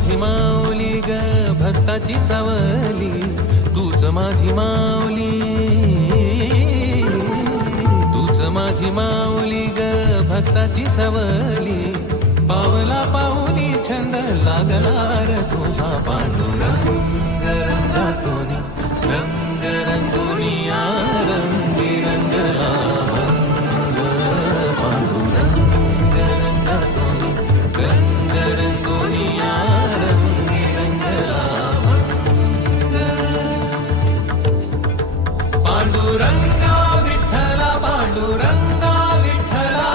माझी माऊली ग भक्ताची सावली, तूच माझी माऊली, तूच माझी माऊली ग भक्ताची सावली. पावला पाऊनी छंद लागला र तुझा पांडुरंग रंगातून रंग रंगुनी रंगी रंगला भंग. पांडुरंग रंगातून रंग रंगुनी रंगी रंगला भंग. पांडुरंगा विठ्ठला पांडुरंगा विठ्ठला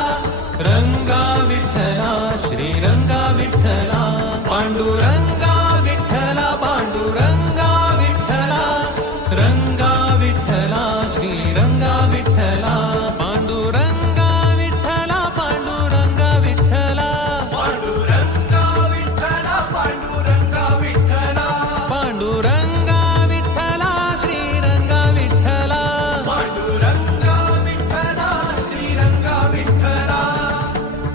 रंगा विठ्ठला श्रीरंगा विठ्ठला. पांडुरंगा विठ्ठला पांडुरंगा विठ्ठला रंगा विठ्ठला श्रीरंगा विठ्ठला. पांडुरंगा विठ्ठला पांडुरंगा विठ्ठला पांडुरंगा विठ्ठला पांडुरंगा विठ्ठला. पांडुरंगा विठ्ठला श्रीरंगा विठ्ठला. पांडुरंगा विठ्ठला श्रीरंगा विठ्ठला.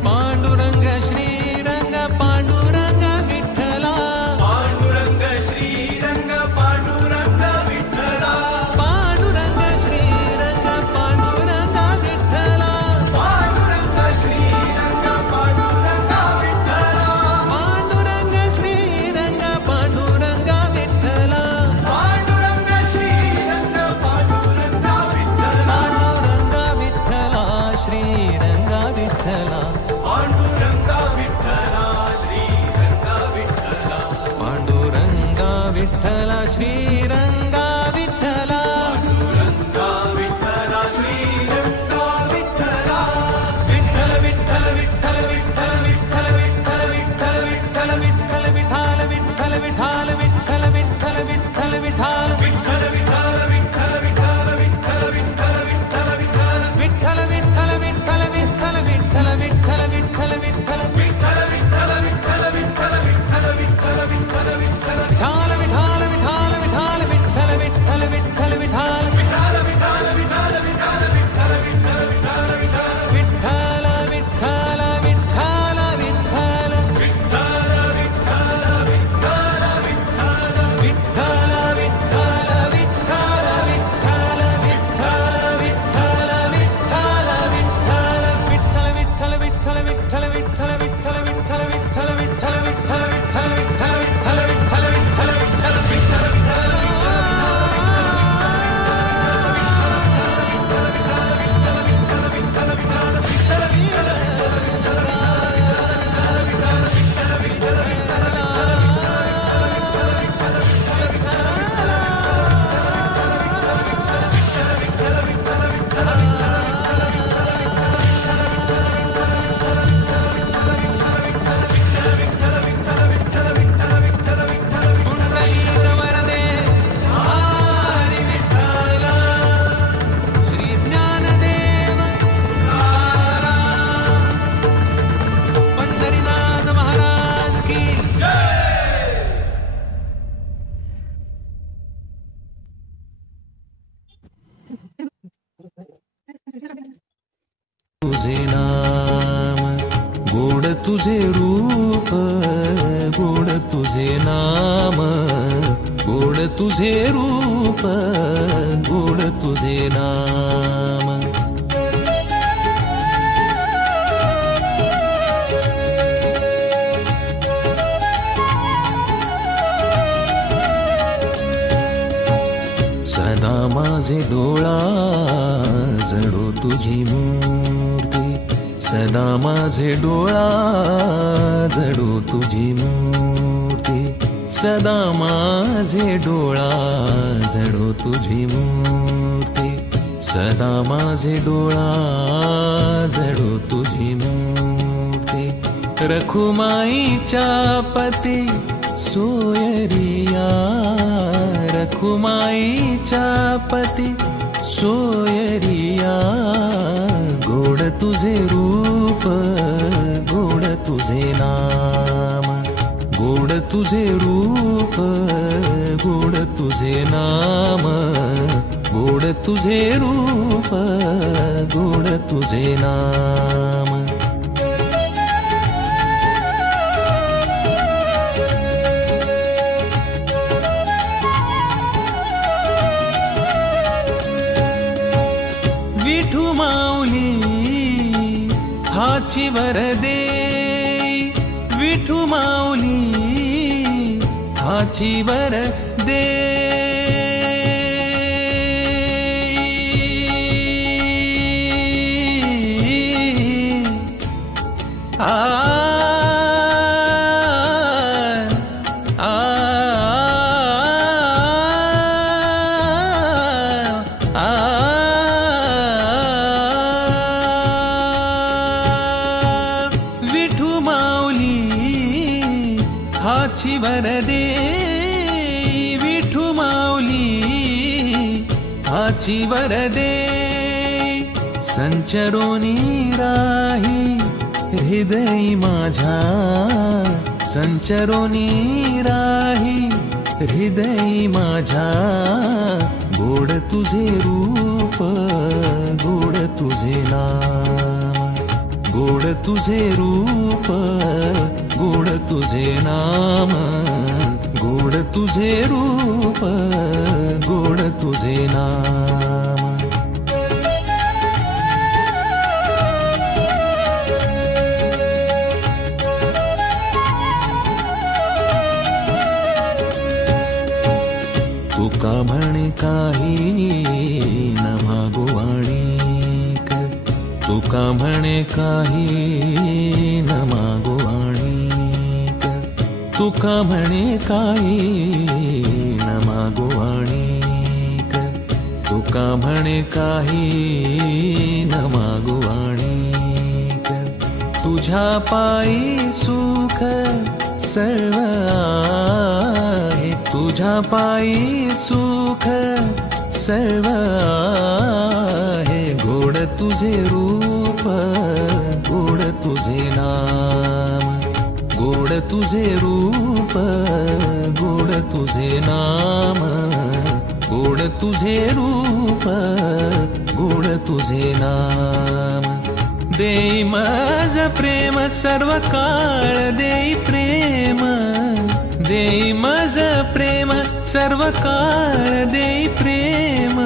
पांडुरंग श्रीरंग पांडुरंग विठ्ठला. पांडुरंग श्रीरंग पांडुरंग विठ्ठला. पांडुरंग श्रीरंग पांडुरंग विठ्ठला. पांडुरंग श्रीरंग पांडुरंग विठ्ठला. पांडुरंग श्रीरंग पांडुरंग विठ्ठला. पांडुरंग श्रीरंग पांडुरंग विठ्ठला. पांडुरंग विठ्ठला श्रीरंग विठ्ठला. पांडुरंगा विठ्ठला श्रीरंगा विठ्ठला. पांडुरंगा विठ्ठला श्रीरंगा विठ्ठला. पांडुरंगा विठ्ठला श्रीरंगा विठ्ठला. विठ्ठल विठ्ठल विठ्ठल विठ्ठल विठ्ठल विठ्ठल विठ्ठल विठ्ठल विठ्ठल विठाल विठ्ठल विठाल विठ्ठल विठ्ठल विठ्ठल विठाल विठ्ठल विठाल विठ्ठल विठाल विठ्ठल विठ्ठल विठ्ठल विठाल विठ्ठल विठ्ठल विठ्ठल विठ्ठल विठ्ठल विठ्ठल विठ्ठल विठ्ठल विठ्ठल विठ्ठल विठ्ठल विठ्ठल विठ्ठल विठ्ठल विठ्ठल विठ्ठल विठ्ठल विठाल विठाल विठाल विठाल विठ्ठल विठ्ठल विठ्ठल विठाल विठाल विठाल विठाल विठाल विठ्ठल विठ्ठल विठाल विठाल विठ्ठल विठ्ठल विठ्ठल विठ्ठल विठ्ठल विठ्ठल विठ्ठल विठ्ठल विठ्ठल विठ्ठल तुझे नाम गोड तुझे रूप गोड तुझे नाम गोड तुझे रूप गोड तुझे नाम. सदा माझे डोळा जडो तुझी मूर्ती. सदा माझे डोळा जडो तुझी मूर्ती. सदा माझे डोळा जडो तुझी मूर्ती. सदा माझे डोळा जडो तुझी मूर्ती. रखुमाईच्या पती सोयरिया. रखुमाईच्या पती सोयरिया. गोड तुझे रूप गोड तुझे नाम गोड तुझे रूप गोड तुझे नाम गोड तुझे रूप गोड तुझे नाम. हाचीवर देई विठू माऊली हाचीवर देई विठू माऊली हाचीवर देई विठू माऊली हाचीवर देई संचरोनी राही हृदय माझ्या संचरोनी राही हृदय माझ्या गोड तुझे रूप गोड तुझे नाम गोड तुझे रूप गोड तुझे नाम गोड तुझे रूप गोड तुझे नाम तुका म्हणे काही न मागो आणिक तुका म्हणे काही न मागो आणिक तुका म्हणे काही न मागो आणिक तुका म्हणे काही न मागो आणिक तुझ्या पायी सुख सर्व आहे तुझ्या पायी सुख सर्व आहे गोड तुझे रूप गोड तुझे नाम गोड तुझे रूप गोड तुझे नाम गोड तुझे रूप गोड तुझे नाम देई माझ प्रेम सर्व काळ देई प्रेम देई माझ प्रेम सर्व काळ देई प्रेम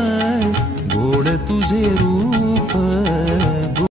गोड तुझे रूप